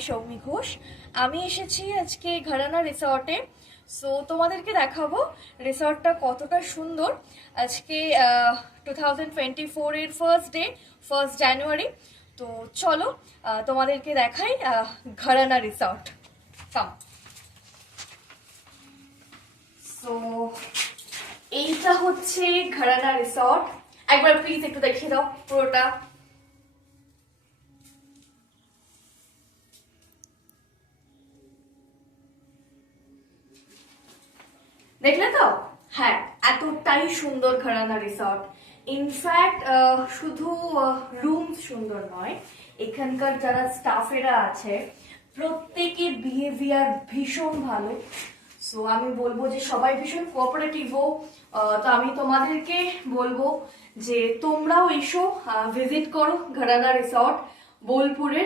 আমি সৌমি ঘোষ। আমি এসেছি আজকে ঘরানা রিসর্টে। সো তোমাদেরকে দেখাবো রিসর্টটা কতটা সুন্দর। আজকে 2024 এর ফার্স্ট ডে, 1 জানুয়ারি। তো চলো তোমাদেরকে দেখাই ঘরানা রিসর্ট। কাম। সো এইটা হচ্ছে ঘরানা রিসর্ট। একবার প্লিজ একটু দেখিয়ে দাও পুরোটা। দেখলে তো? হ্যাঁ, এতটাই সুন্দর ঘরানা রিসর্ট। ইনফ্যাক্ট শুধু রুম সুন্দর নয়, এখানকার যারা স্টাফেরা আছে প্রত্যেকের বিহেভিয়ার ভীষণ ভালো। সো আমি বলবো যে সবাই ভীষণ কোঅপারেটিভও। তো আমি তোমাদেরকে বলবো যে তোমরাও এসো, ভিজিট করো ঘরানা রিসর্ট বোলপুরে।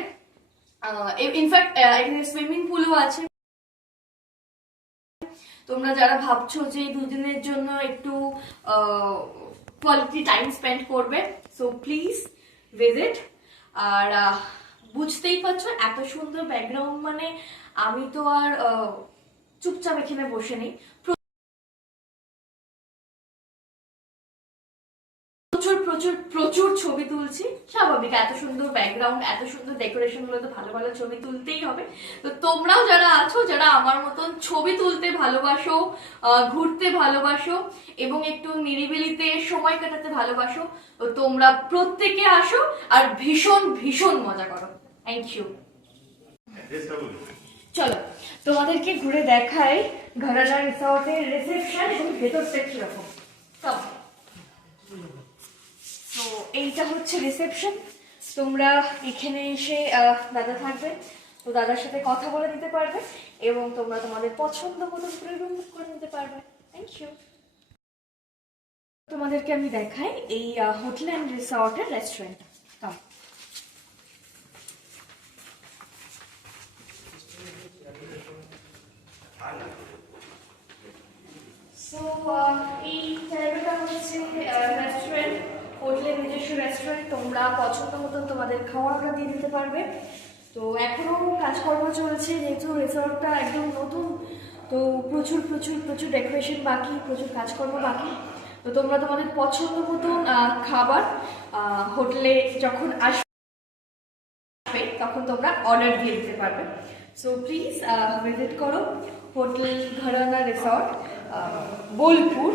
ইনফ্যাক্ট এখানে সুইমিং পুলও আছে। তোমরা যারা ভাবছো যে দুদিনের জন্য একটু কোয়ালিটি টাইম স্পেন্ড করবে, সো প্লিজ ভিজিট। আর বুঝতেই পারছো এত সুন্দর ব্যাকগ্রাউন্ড, মানে আমি তো আর চুপচাপ এখানে বসে নেই, প্রচুর প্রচুর প্রচুর ছবি তুলছি। স্বাভাবিক, এত সুন্দর ব্যাকগ্রাউন্ড, এত সুন্দর ডেকোরেশন হলে তো ভালো ভালো ছবি তুলতেই হবে। তো তোমরাও যারা আছো, যারা আমার মতন ছবি তুলতে ভালোবাসো, ঘুরতে ভালোবাসো এবং একটু নিরিবিলিতে সময় কাটাতে ভালোবাসো, তো তোমরা প্রত্যেকে আসো আর ভীষণ ভীষণ মজা করো। Thank you. চলো তোমাদেরকে ঘুরে দেখাই ঘরানা রিসর্টের রিসেপশন এবং ভেতরটা কিরকম। সব তো এইটা হচ্ছে রিসেপশন। তোমরা এখানে এসে দাদা থাকবে, তো দাদার সাথে কথা বলে নিতে পারবে এবং তোমরা তোমাদের পছন্দ মতো করে রুম বুক করে নিতে পারবে। Thank you. তোমাদেরকে আমি দেখাই এই হোটেল অ্যান্ড রিসর্টের রেস্টুরেন্ট। কাম। সো এই জায়গাটা হচ্ছে রেস্টুরেন্ট, হোটেলের নিজস্ব রেস্টুরেন্ট। তোমরা পছন্দ মতন তোমাদের খাওয়াটা দিয়ে দিতে পারবে। তো এখনো কাজকর্ম চলছে, যেহেতু রিসর্টটা একদম নতুন, তো প্রচুর প্রচুর প্রচুর ডেকোরেশন বাকি, প্রচুর কাজকর্ম বাকি। তো তোমরা তোমাদের পছন্দ মতন খাবার হোটেলে যখন আসবে তখন তোমরা অর্ডার দিয়ে দিতে পারবে। সো প্লিজ ভিজিট করো হোটেল ঘরানা রিসর্ট বোলপুর।